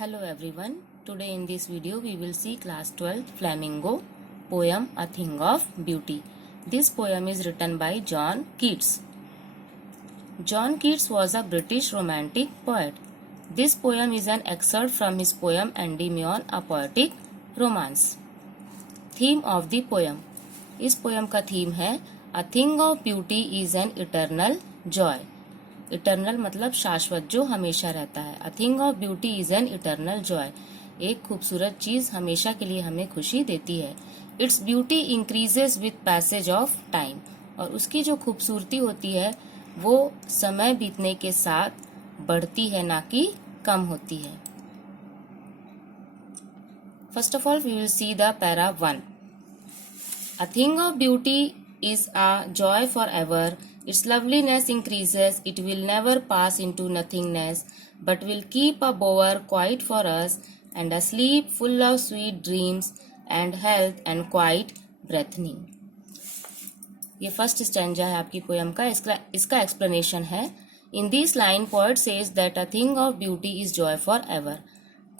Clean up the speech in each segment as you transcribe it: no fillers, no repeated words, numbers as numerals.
Hello everyone. Today in this video we will see class 12 Flamingo poem A Thing of Beauty. This poem is written by John Keats. John Keats was a British romantic poet. This poem is an excerpt from his poem Endymion, a poetic romance. Theme of the poem. इस poem का theme है A thing of beauty is an eternal joy. Eternal मतलब शाश्वत, जो हमेशा रहता है. अ thing of beauty is an eternal Joy. एक खूबसूरत चीज हमेशा के लिए हमें खुशी देती है. Its beauty increases with passage of time. और उसकी जो खूबसूरती होती है वो समय बीतने के साथ बढ़ती है, ना कि कम होती है. First of all we will see the para 1. A thing of beauty is a joy forever. Its loveliness increases. It will never pass into nothingness, but will keep a bower quiet for us, and a sleep full of sweet dreams and health and quiet breathing. ये first stanza है आपकी poem का. इसका explanation है. In this line poet says that a thing of beauty is Joy for ever.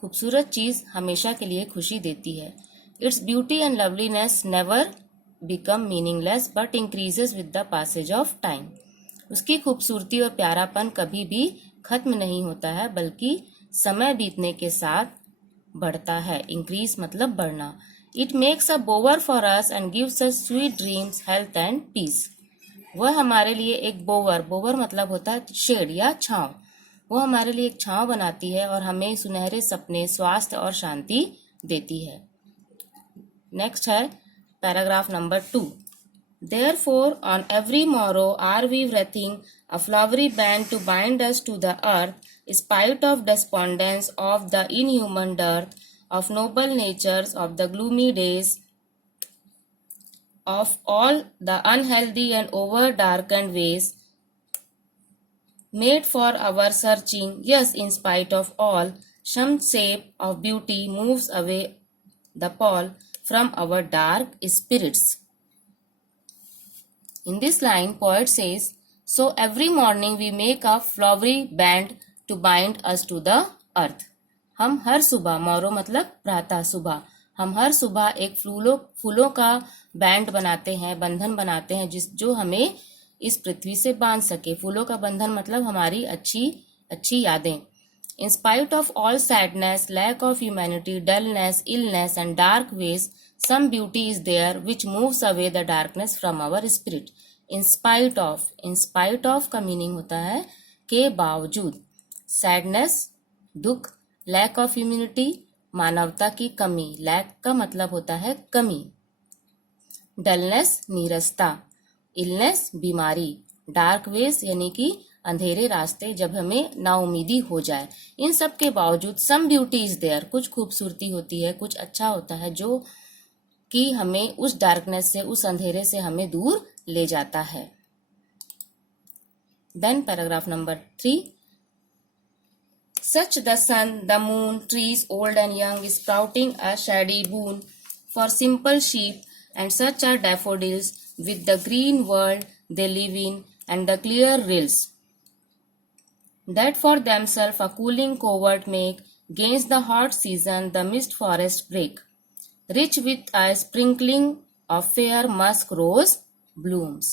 खूबसूरत चीज हमेशा के लिए खुशी देती है. Its beauty and loveliness never become meaningless but increases with the passage of time. उसकी खूबसूरती और प्यारापन कभी भी खत्म नहीं होता है, बल्कि समय बीतने के साथ बढ़ता है. इंक्रीज मतलब बढ़ना. It makes a bower for us and gives us sweet dreams, health and peace. वह हमारे लिए एक बोवर मतलब होता है शेड या छांव. वो हमारे लिए एक छांव बनाती है और हमें सुनहरे सपने, स्वास्थ्य और शांति देती है. नेक्स्ट है paragraph number 2. Therefore, on every morrow are we wreathing a flowery band to bind us to the earth, spite of despondence of the inhuman dearth, of noble natures of the gloomy days, of all the unhealthy and over-darkened ways, made for our searching. Yes, in spite of all, some shape of beauty moves away the pall from our dark spirits. In this line, poet says, so every morning we make a flowery band to bind us to the earth. हम हर सुबह, मोरो मतलब प्रातः सुबह, हम हर सुबह एक फूलों का बैंड बनाते हैं, बंधन बनाते हैं जो हमें इस पृथ्वी से बांध सके. फूलों का बंधन मतलब हमारी अच्छी यादें. In spite of all sadness, lack of humanity, dullness, illness and dark ways, some beauty is there which moves away the darkness from our spirit. In spite of का मीनिंग होता है के बावजूद. Sadness दुख, lack of humanity मानवता की कमी, lack का मतलब होता है कमी. Dullness नीरसता, illness बीमारी, dark ways यानी कि अंधेरे रास्ते, जब हमें नाउमीदी हो जाए. इन सब के बावजूद सम ब्यूटी इज देयर, कुछ खूबसूरती होती है, कुछ अच्छा होता है जो कि हमें उस डार्कनेस से, उस अंधेरे से हमें दूर ले जाता है. Then paragraph number 3. Such the sun, the moon, trees old and young, sprouting a shady boon for simple sheep, and such are daffodils with the green world they live in, and the clear rills that for themselves a cooling covert make. Gainst the hot season the mist forest break, rich with a sprinkling of fair musk rose blooms.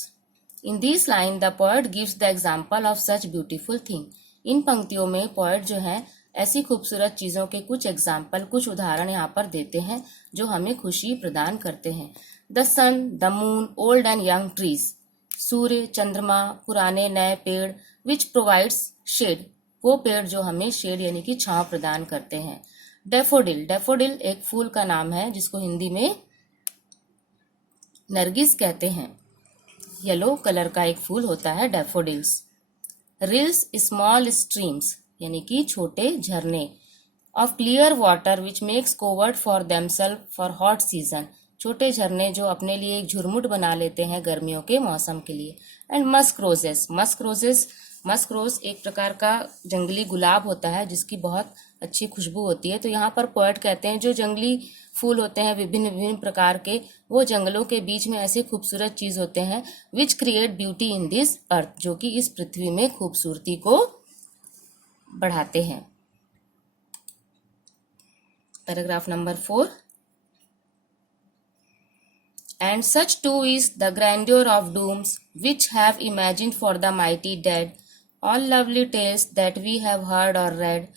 In this line the poet gives the example of such beautiful thing. इन पंक्तियों में poet जो है ऐसी खूबसूरत चीजों के कुछ example, कुछ उदाहरण यहाँ पर देते हैं जो हमें खुशी प्रदान करते हैं. The sun, the moon, old and young trees, सूर्य, चंद्रमा, पुराने नए पेड़, विच प्रोवाइड्स शेड, वो पेड़ जो हमें शेड यानी कि छांव प्रदान करते हैं. डेफोडिल एक फूल का नाम है जिसको हिंदी में नरगिस कहते हैं. येलो कलर का एक फूल होता है डेफोडिल्स. रिल्स स्मॉल स्ट्रीम्स यानी कि छोटे झरने. Of clear water which makes covert for themself for hot season, छोटे झरने जो अपने लिए एक झुरमुट बना लेते हैं गर्मियों के मौसम के लिए. एंड मस्क रोज एक प्रकार का जंगली गुलाब होता है जिसकी बहुत अच्छी खुशबू होती है. तो यहाँ पर पोएट कहते हैं जो जंगली फूल होते हैं विभिन्न प्रकार के, वो जंगलों के बीच में ऐसे खूबसूरत चीज होते हैं which create beauty in this earth, जो कि इस पृथ्वी में खूबसूरती को बढ़ाते हैं. Paragraph number 4. And such too is the grandeur of dooms which have imagined for the mighty dead all lovely tales that we have heard or read,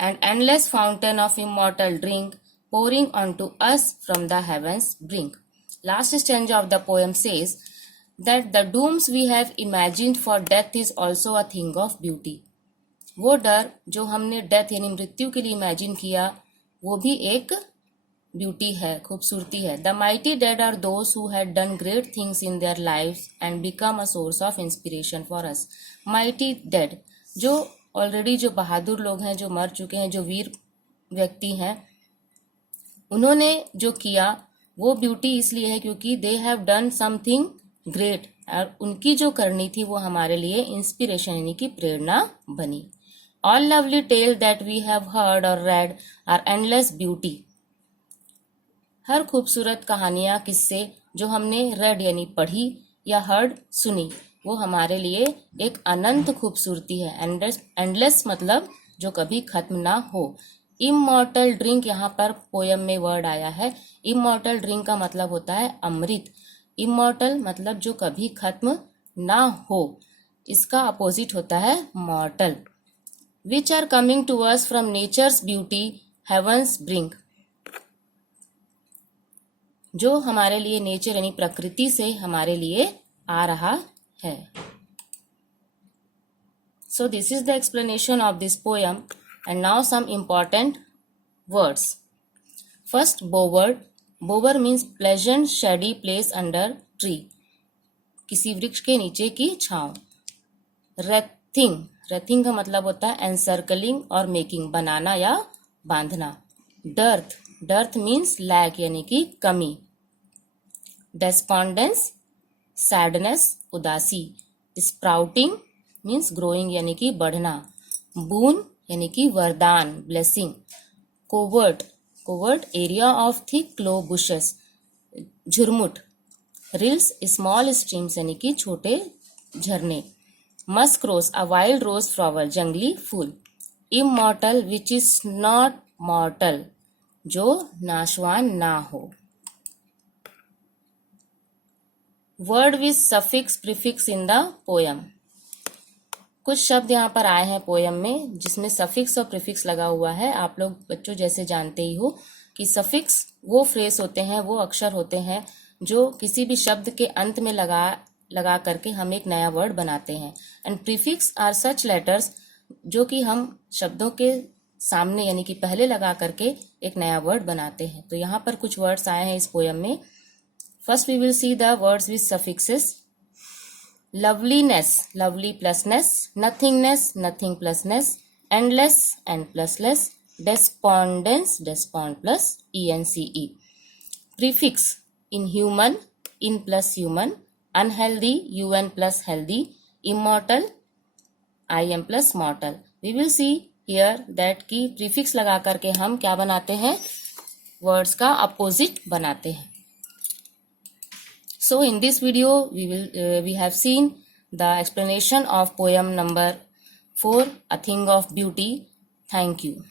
an endless fountain of immortal drink pouring onto us from the heavens brink. Last stanza of the poem says that the dooms we have imagined for death is also a thing of beauty. वो डर जो हमने death यानी मृत्यु के लिए imagine किया वो भी एक ब्यूटी है, खूबसूरती है. The mighty dead are those who had done great things in their life and become a source of inspiration for us. Mighty dead जो ऑलरेडी जो बहादुर लोग हैं, जो मर चुके हैं, जो वीर व्यक्ति हैं, उन्होंने जो किया वो ब्यूटी इसलिए है क्योंकि they have done something great, और उनकी जो करनी थी वो हमारे लिए इंस्पिरेशन यानी कि प्रेरणा बनी. All lovely tale that we have heard or read are endless beauty. हर खूबसूरत कहानियां, किस्से जो हमने रेड यानी पढ़ी या हर्ड सुनी, वो हमारे लिए एक अनंत खूबसूरती है. एंडलेस मतलब जो कभी खत्म ना हो. इमॉर्टल ड्रिंक यहाँ पर पोयम में वर्ड आया है. इमॉर्टल ड्रिंक का मतलब होता है अमृत. इमॉर्टल मतलब जो कभी खत्म ना हो, इसका अपोजिट होता है mortal. Which are coming to us from nature's beauty heaven's brink. जो हमारे लिए नेचर यानी प्रकृति से हमारे लिए आ रहा है. So this is the explanation of this poem, and now some important words. First, bower. Bower means pleasant shady place under tree. किसी वृक्ष के नीचे की छांव. Wreathing. Wreathing का मतलब होता है encircling और making, बनाना या बांधना. Dearth. Dearth means lack यानी कि कमी. Despondence, sadness, उदासी. Sprouting means growing यानी कि बढ़ना. Boon यानी कि वरदान, blessing. Covert, covert area of thick clove bushes, Jhurmut. Rills, small streams यानी कि छोटे झरने. Musk rose, a wild rose flower, जंगली फूल. Immortal, which is not mortal, जो नाशवान ना हो. Word with suffix prefix in the poem. कुछ शब्द यहाँ पर आए हैं पोयम में जिसमें सफिक्स और प्रीफिक्स लगा हुआ है. आप लोग बच्चों जैसे जानते ही हो कि सफिक्स वो फ्रेज होते हैं, वो अक्षर होते हैं जो किसी भी शब्द के अंत में लगा करके हम एक नया वर्ड बनाते हैं. And prefix are such letters जो कि हम शब्दों के सामने यानी कि पहले लगा करके एक नया वर्ड बनाते हैं. तो यहाँ पर कुछ वर्ड्स आए हैं इस पोयम में. First we will see the words with suffixes. Loveliness, lovely plusness. Nothingness, nothing plusness. Endless, end plusless. Despondence, despond plus ence. Prefix, inhuman, in plus human. Unhealthy, un plus healthy. Immortal, im plus mortal. We will see here that कि prefix लगा करके हम क्या बनाते हैं, words का opposite बनाते हैं. So in this video we have seen the explanation of poem number 4, A Thing of Beauty. Thank you.